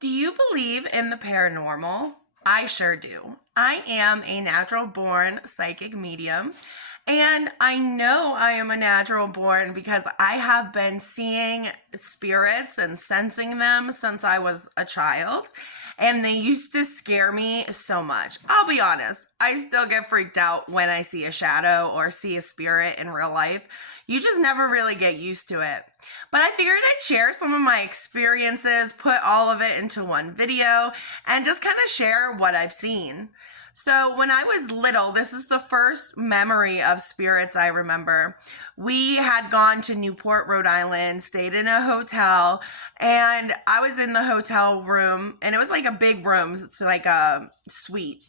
Do you believe in the paranormal? I sure do. I am a natural born psychic medium, and I know I am a natural born because I have been seeing spirits and sensing them since I was a child, and they used to scare me so much. I'll be honest, I still get freaked out when I see a shadow or see a spirit in real life. You just never really get used to it. But I figured I'd share some of my experiences, put all of it into one video, and just kind of share what I've seen. So, when I was little, this is the first memory of spirits I remember. We had gone to Newport, Rhode Island, stayed in a hotel, and I was in the hotel room, and it was like a big room, it's like a suite.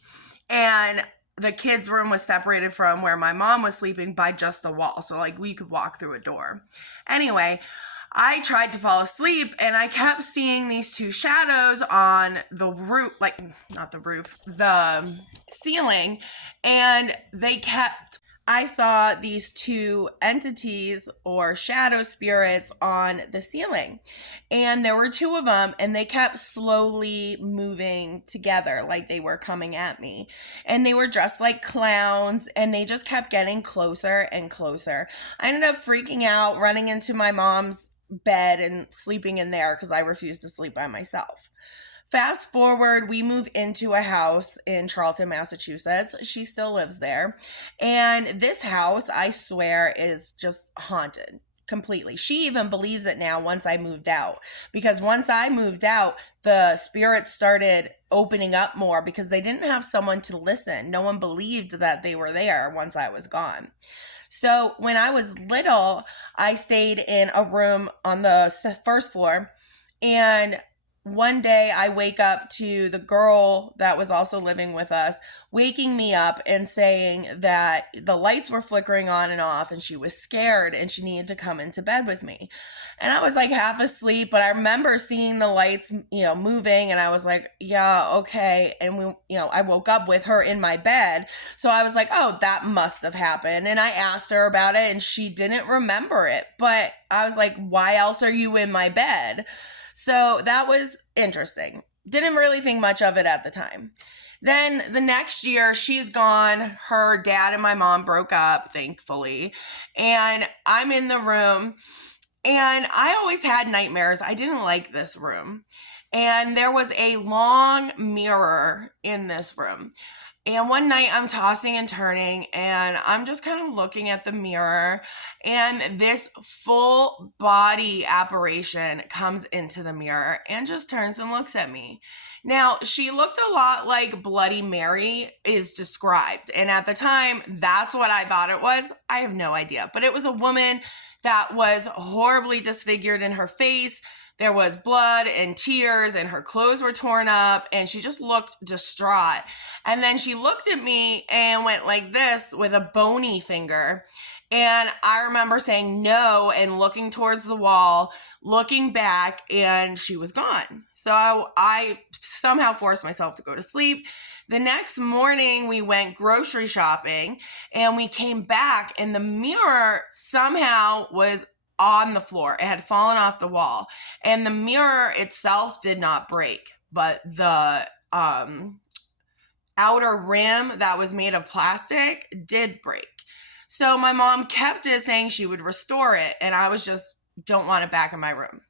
And the kids' room was separated from where my mom was sleeping by just the wall. So, like, we could walk through a door. Anyway, I tried to fall asleep and I kept seeing these two shadows on the roof, like, not the roof, the ceiling. And I saw these two entities or shadow spirits on the ceiling. And there were two of them and they kept slowly moving together like they were coming at me. And they were dressed like clowns and they just kept getting closer and closer. I ended up freaking out, running into my mom's bed and sleeping in there because I refused to sleep by myself. Fast forward, we move into a house in Charlton, Massachusetts. She still lives there. And this house, I swear, is just haunted completely. She even believes it now once I moved out. Because once I moved out, the spirits started opening up more because they didn't have someone to listen. No one believed that they were there once I was gone. So when I was little, I stayed in a room on the first floor, and one day I wake up to the girl that was also living with us waking me up and saying that the lights were flickering on and off and she was scared and she needed to come into bed with me. And I was like half asleep, but I remember seeing the lights, moving, and I was like, yeah, okay. And I woke up with her in my bed. So I was like, oh, that must have happened. And I asked her about it and she didn't remember it. But I was like, why else are you in my bed? So that was interesting. Didn't really think much of it at the time. Then the next year, she's gone. Her dad and my mom broke up, thankfully. And I'm in the room, and I always had nightmares. I didn't like this room. And there was a long mirror in this room. And one night I'm tossing and turning and I'm just kind of looking at the mirror, and this full body apparition comes into the mirror and just turns and looks at me. Now, she looked a lot like Bloody Mary is described. And at the time, that's what I thought it was. I have no idea. But it was a woman that was horribly disfigured in her face. There was blood and tears and her clothes were torn up and she just looked distraught. And then she looked at me and went like this with a bony finger. And I remember saying no and looking towards the wall, looking back, and she was gone. So I somehow forced myself to go to sleep. The next morning, we went grocery shopping and we came back, and the mirror somehow was on the floor. It had fallen off the wall, and the mirror itself did not break, but the outer rim that was made of plastic did break. So my mom kept it, saying she would restore it, and I was just, don't want it back in my room.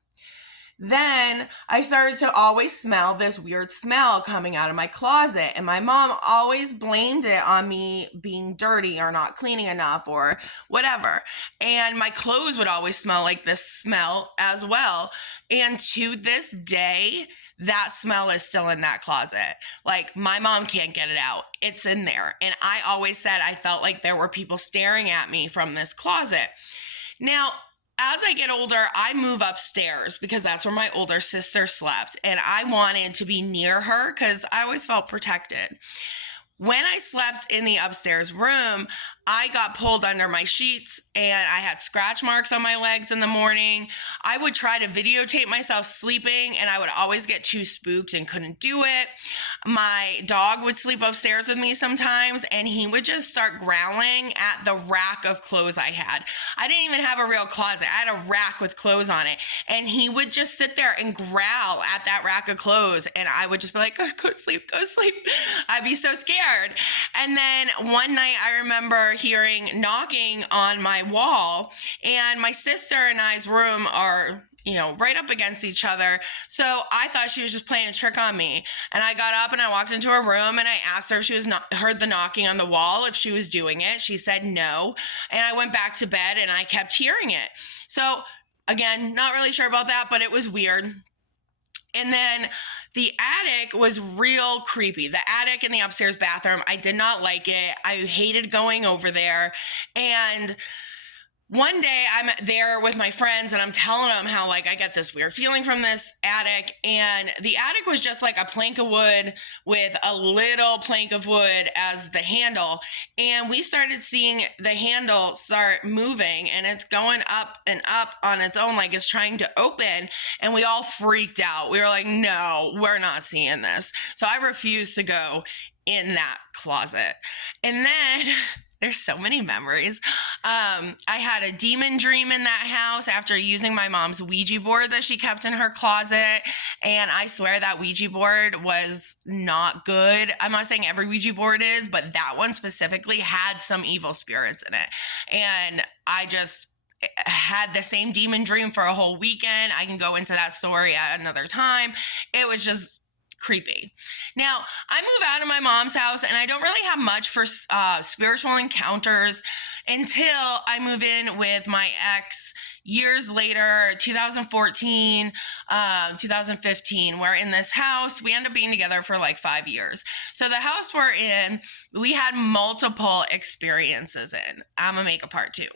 Then I started to always smell this weird smell coming out of my closet, and my mom always blamed it on me being dirty or not cleaning enough or whatever. And my clothes would always smell like this smell as well. And to this day, that smell is still in that closet. Like, my mom can't get it out. It's in there. And I always said I felt like there were people staring at me from this closet. Now, as I get older, I move upstairs because that's where my older sister slept. And I wanted to be near her because I always felt protected. when I slept in the upstairs room, I got pulled under my sheets and I had scratch marks on my legs in the morning. I would try to videotape myself sleeping and I would always get too spooked and couldn't do it. My dog would sleep upstairs with me sometimes and he would just start growling at the rack of clothes I had. I didn't even have a real closet. I had a rack with clothes on it and he would just sit there and growl at that rack of clothes and I would just be like, go to sleep, go to sleep. I'd be so scared. And then one night I remember hearing knocking on my wall, and my sister and I's room are, right up against each other. So I thought she was just playing a trick on me. And I got up and I walked into her room and I asked her if she was heard the knocking on the wall, if she was doing it. She said no. And I went back to bed and I kept hearing it. So again, not really sure about that, but it was weird. And then the attic was real creepy. The attic in the upstairs bathroom, I did not like it. I hated going over there. And one day I'm there with my friends and I'm telling them how I get this weird feeling from this attic, and the attic was just like a plank of wood with a little plank of wood as the handle, and we started seeing the handle start moving and it's going up and up on its own like it's trying to open, and we all freaked out. We were like, no, we're not seeing this. So I refused to go in that closet. And then there's so many memories. I had a demon dream in that house after using my mom's Ouija board that she kept in her closet. And I swear that Ouija board was not good. I'm not saying every Ouija board is, but that one specifically had some evil spirits in it. And I just had the same demon dream for a whole weekend. I can go into that story at another time. It was just creepy. Now, I move out of my mom's house and I don't really have much for spiritual encounters until I move in with my ex years later, 2014, 2015. We're in this house. We end up being together for 5 years. So the house we're in, we had multiple experiences in. I'm gonna make a part 2.